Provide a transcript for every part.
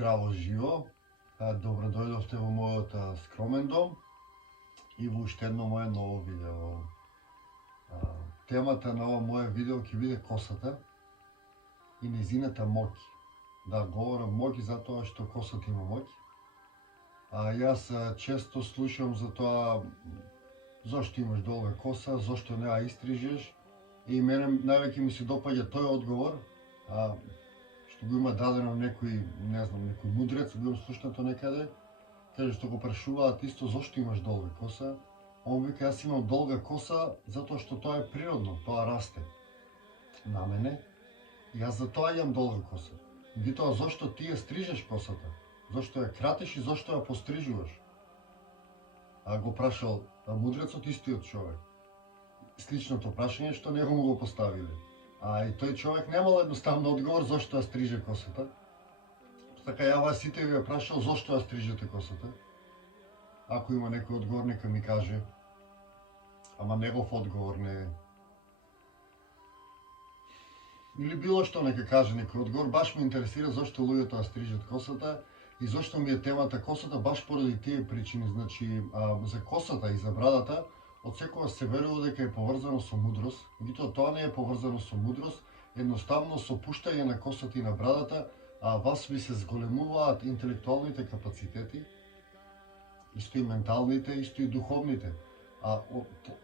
Здраво живо, добродојдовте во мојот скромен дом и во уште едно мое ново видео. Темата на ова мое видео ќе биде косата и незината моќ. Да, говорам моќ затоа што косата има моќ. Јас често слушам за тоа зошто имаш долга коса, зошто не ја истрижеш, и мене највеќе ми се допаѓа тој одговор, што го има дадено некој, не знам, некој мудрец, го имам слушнато некаде, каже што го прашуваат исто зошто имаш долга коса, он вика јас имам долга коса затоа што тоа е природно, тоа расте на мене, и јас затоа имам долга коса. Меѓутоа зошто ти ја стрижеш косата? Зошто ја кратиш и зошто ја пострижуваш? Го прашал мудрецот истиот човек. Сличното прашање што него му го поставиле. И тој човек немал едноставно одговор зошто ја стриже косата. Така ја вас сите ви ја прашал зошто ја стрижете косата. Ако има некој одговор, нека ми каже. Ама негов одговор не е. Или било што нека каже некој одговор. Баш ме интересира зошто луѓето ја стрижат косата и зошто ми е темата косата баш поради тие причини. Значи, за косата и за брадата од секогаш се верува дека е поврзано со мудрост, меѓутоа тоа не е поврзано со мудрост, едноставно со пуштање на косата и на брадата, вас ви се зголемуваат интелектуалните капацитети, исто и менталните, исто и духовните.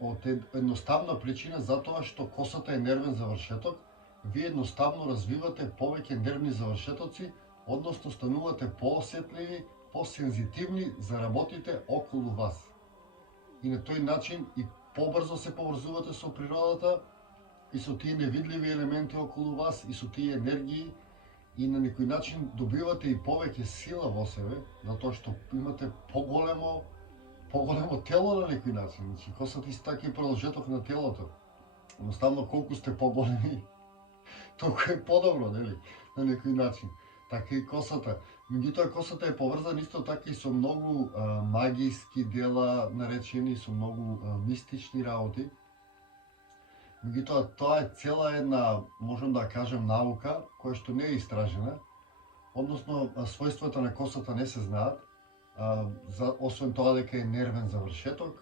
Од едноставна причина затоа што косата е нервен завршеток, вие едноставно развивате повеќе нервни завршетоци, односно станувате поосетливи, посензитивни за работите околу вас. И на тој начин и побрзо се поврзувате со природата и со тие невидливи елементи околу вас и со тие енергии, и на некој начин добивате и повеќе сила во себе, затоа што имате поголемо тело на некој начин. Значи, косата исто така е продолжеток на телото. Едноставно колку сте поголеми, толку е подобро, нели? На некој начин. Така и косата. Меѓутоа косата е поврзана исто така и со многу магиски дела, наречени со многу мистични работи. Меѓутоа тоа е цела една, можам да кажем, наука која што не е истражена, односно својствата на косата не се знаат, освен тоа дека е нервен завршеток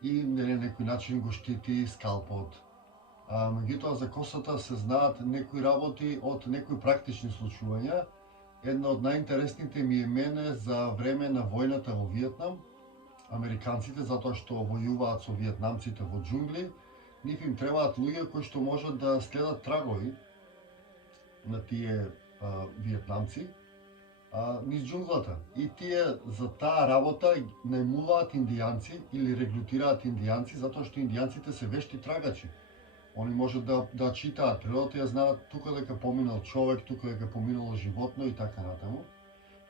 и на некој начин го штити скалпот. Меѓутоа за косата се знаат некои работи од некои практични случувања. Една од најинтересните ми е мене за време на војната во Виетнам. Американците, затоа што војуваат со виетнамците во џунгли, нив им требаат луѓе кои што можат да следат трагови на тие виетнамци низ џунглата. И тие за таа работа најмуваат индијанци или регрутираат индијанци, затоа што индијанците се вешти трагачи. Они можат да читаат природата, ја знаат тука дека поминал човек, тука дека поминало животно и така натаму.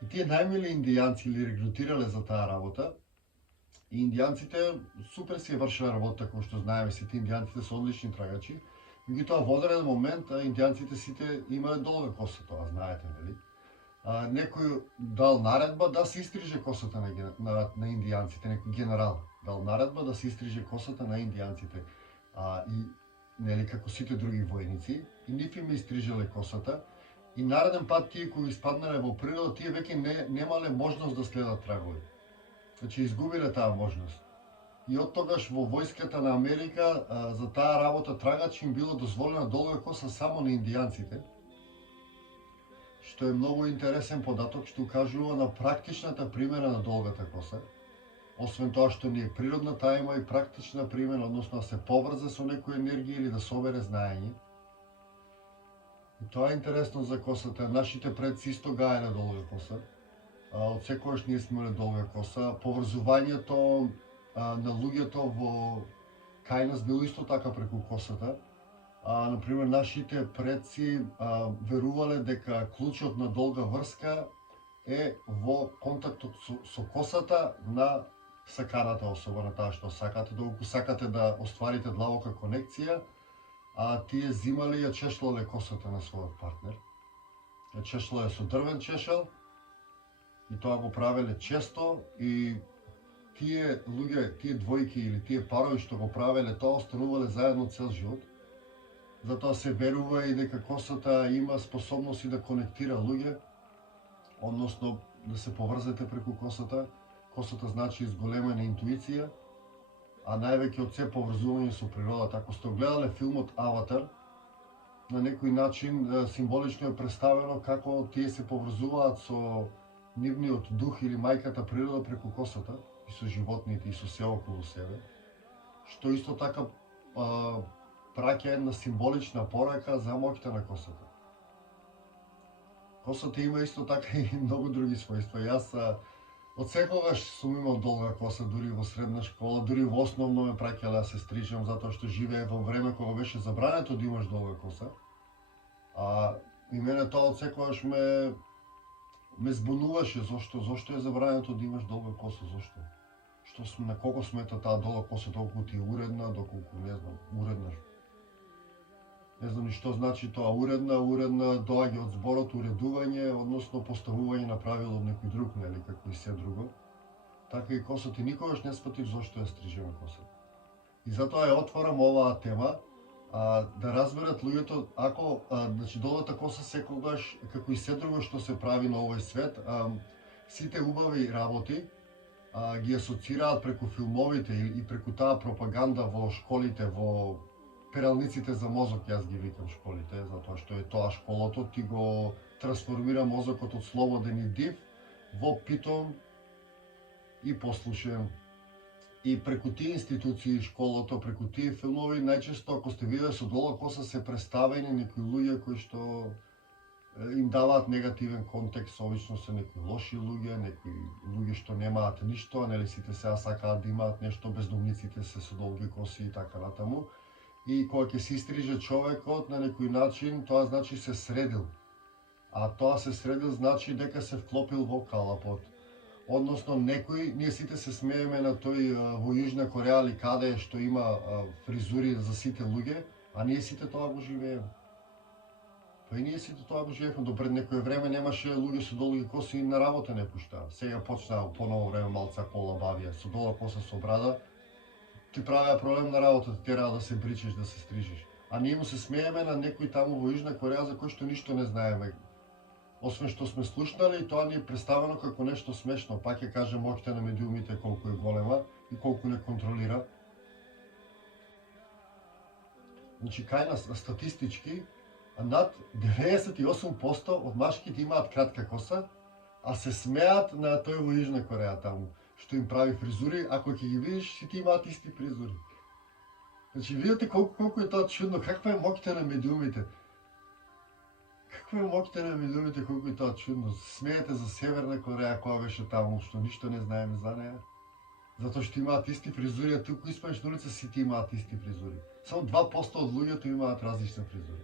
И тие најмиле индијанци или регрутирале за таа работа. И индијанците супер си ја вршеле работа, кој што знаеме, сите индијанците се одлични трагачи. Меѓутоа во одреден момент индијанците сите имале долга коса, тоа знаете, нели? Некој дал наредба да се истриже косата на индијанците, некој генерал дал наредба да се истриже косата на индијанците. И нели како сите други војници, и нив им истрижале косата, и нареден пат тие кои испаднале во природа, тие веќе немале можност да следат трагови. Значи изгубиле таа можност. И од тогаш во војската на Америка за таа работа трагач им било дозволена долга коса само на индијанците, што е многу интересен податок, што укажува на практичната примера на долгата коса. Освен тоа што не е природна, таа има и практична примена, односно да се поврзе со некоја енергија или да собере знаење. И тоа е интересно за косата. Нашите предци исто гаеле долга коса. Од секогаш ние сме имале долга коса. Поврзувањето на луѓето кај нас било исто така преку косата. Например, нашите предци верувале дека клучот на долга врска е во контактот со косата на саканата особа, на таа што сакате, доколку сакате да остварите длабока конекција, тие зимале и ја чешлале косата на својот партнер. Ја чешлале со дрвен чешел и тоа го правеле често, и тие луѓе, тие двојки или тие парови што го правеле тоа, останувале заедно цел живот. Затоа се верува и дека косата има способност да конектира луѓе, односно да се поврзете преку косата. Косата значи изголемена интуиција, а највеќе од се поврзување со природата. Ако сте гледале филмот Аватар, на некој начин символично е представено како тие се поврзуваат со нивниот дух или мајката природа преку косата и со животните и со се околу себе, што исто така праќа една символична порака за моќта на косата. Косата има исто така и многу други својства. Јас од секогаш сум имал долга коса, дури во средна школа, дури во основно ме праќале да се стрижам, затоа што живее во време кога беше забрането да имаш долга коса. И мене тоа од секогаш ме збунуваше, зошто е забрането да имаш долга коса, зошто? На колку смета таа долга коса, толку ти е уредна, доколку не знам, уредна. Не знам ни што значи тоа уредна доаѓа од зборот уредување, односно поставување на правило од некој друг, нели, како и се друго. Така и косата, никогаш не сфатив зошто ја стрижеме косата. И затоа ја отворам оваа тема, да разберат луѓето, ако значи долгата коса секогаш, како и се друго што се прави на овој свет, сите убави работи ги асоцираат преку филмовите и преку таа пропаганда во школите, во пералниците за мозок, јас ги викам школите, затоа што е тоа школото, ти го трансформира мозокот од слободен и див во питом и послушен. И преку тие институции, школото, преку тие филмови, најчесто, ако сте видели со долга коса, се представени некои луѓе кои што им даваат негативен контекст, обично се некои лоши луѓе, некои луѓе што немаат ништо, нели сите сега сакаат да имаат нешто, бездомниците се со долги коси и така натаму. И кога ќе се истриже човекот на некој начин, тоа значи се средил. А тоа се средил значи дека се вклопил во калапот. Односно некој, ние сите се смееме на тој во Јужна Кореја или каде што има фризури за сите луѓе, а ние сите тоа го живееме. Па и ние сите тоа го живеевме. До пред некој време немаше луѓе со долги коси и на работа не пуштаа. Сега почнаа по ново време малце полабавија, со долга коса со брада, ти правеа проблем на работа, ти треба да се бричеш, да се стрижиш. А ние му се смееме на некој таму во Јужна Кореја за кој што ништо не знаеме. Освен што сме слушнали, тоа ни е представено како нешто смешно. Пак ќе кажем, моќта на медиумите колку е голема и колку не контролира. Значи, кај нас статистички, над 98% од машките имаат кратка коса, а се смеат на тој во Јужна Кореја таму, што им прави фризури, ако ќе ги видиш, сите имаат исти фризури. Значи, видите колку е тоа чудно, каква е моќта на медиумите. Каква е моќта на медиумите, колку е тоа чудно. Смеете за Северна Кореја, која беше таму, што ништо не знаеме за неја. Затоа што имаат исти фризури, а туку испаеш на улица, сите имаат исти фризури. Само 2% од луѓето имаат различни фризури.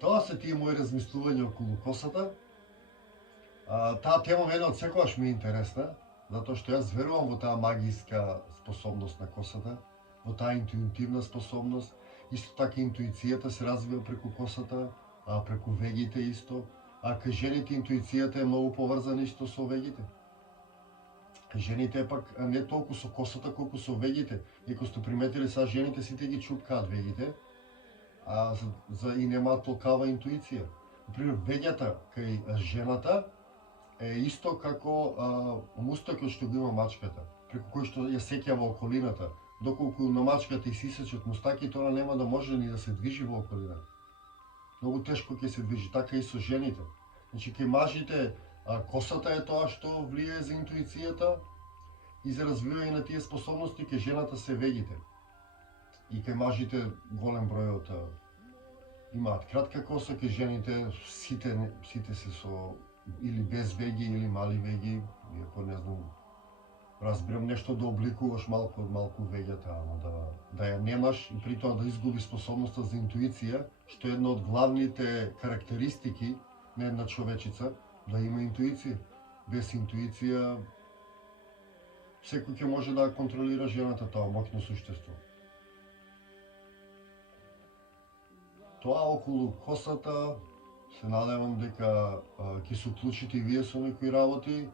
Тоа се тие мои размислувања околу косата. Таа тема мене од секогаш ми е интересна, затоа што јас верувам во таа магиска способност на косата, во таа интуитивна способност. Исто така интуицијата се развива преку косата, преку вегите исто. А кај жените интуицијата е многу поврзана исто со вегите. Кај жените е пак не толку со косата, колку со вегите. И ако сте приметили, сега жените сите ги чупкаат вегите, и немаат толкава интуиција. Например, веѓата кај жената е исто како мустакот што го има мачката, преку кој што ја сеќа во околината. Доколку на мачката и сисечат мустаки, тоа нема да може ни да се движи во околината. Многу тешко ќе се движи, така и со жените. Значи, кај мажите косата е тоа што влијае за интуицијата и за развивање на тие способности, кај жената се вегите. И кај мажите голем број од имаат кратка коса, кај жените сите се со или без веги или мали веги, иако не знам, разбирам нешто да обликуваш малку од малку веѓата, ама да ја немаш и при тоа да изгуби способноста за интуиција, што е една од главните карактеристики на една човечица, да има интуиција. Без интуиција секој ќе може да контролира жената, тоа моќно суштество. Тоа околу косата, се надевам дека ќе се уклучите и вие со некои работи.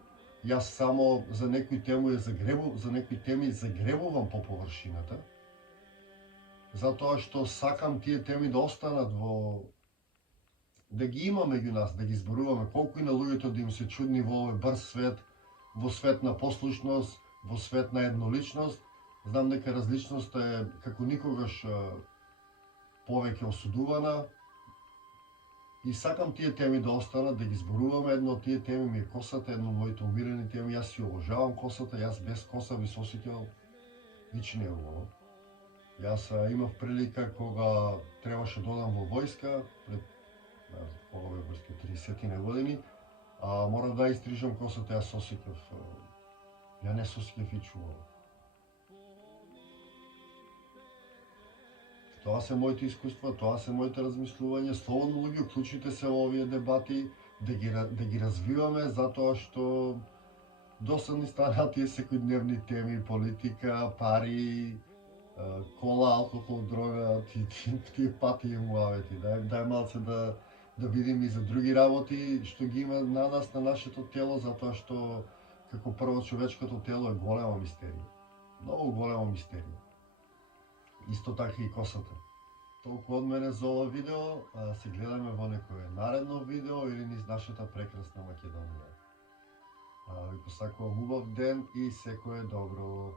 Јас само за некои теми загребувам по површината. затоа што сакам тие теми да останат да ги има меѓу нас, да ги зборуваме, колку и на луѓето да им се чудни во овој брз свет, во свет на послушност, во свет на едноличност. Знам дека различноста е како никогаш повеќе осудувана и сакам тие теми да останат, да ги зборуваме. Едно од тие теми ми е косата, едно од моите умирени теми. Јас си обожавам косата, јас без коса би се осеќал вич неубаво. Јас имав прилика кога требаше да одам во војска, пред кога бе врски 30 години, морав да истрижам косата, јас се осеќав, ја не се осеќав и чувал. Тоа се моите искуства, тоа се моите размислувања. Слободно луѓе, уклучите се во овие дебати, да ги развиваме, затоа што досадни станаат тие секојдневни теми, политика, пари, кола, алкохол, дрога, тие пати и муавети. Дај малце да видиме и за други работи што ги има на нас, на нашето тело, затоа што како прво човечкото тело е голема мистерија. Многу голема мистерија. Исто така и косата. Толку од мене за ова видео, се гледаме во некое наредно видео или низ нашата прекрасна Македонија. Ви посакувам убав ден и секое добро.